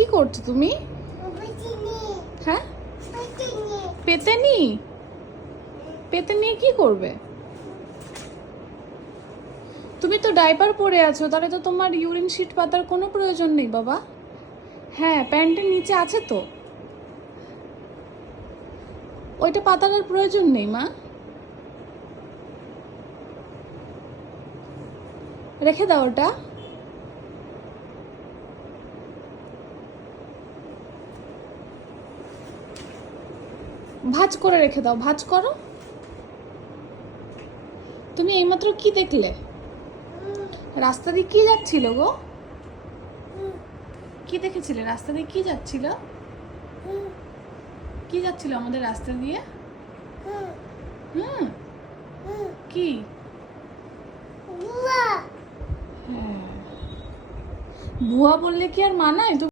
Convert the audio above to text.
কি করছো তুমি? হ্যাঁ, পেতে নি পেতে নিয়ে কি করবে? তুমি তো ডাইপার পরে আছো, তাহলে তো তোমার ইউরিন শিট পাতার কোনো প্রয়োজন নেই বাবা। হ্যাঁ, প্যান্টের নিচে আছে তো, ওইটা পাতার আর প্রয়োজন নেই মা। রেখে দাও ওটা। ভাঁজ করে রেখে দাও, ভাঁজ করো। তুমি এইমাত্র কি দেখলে? রাস্তা দিয়ে কি যাচ্ছিল গো? কি দেখেছিলে? রাস্তা দিয়ে কি যাচ্ছিল? কি যাচ্ছিল আমাদের রাস্তা দিয়ে? হুম, কি? হ্যাঁ, ভুয়া বললে কি আর মানায়?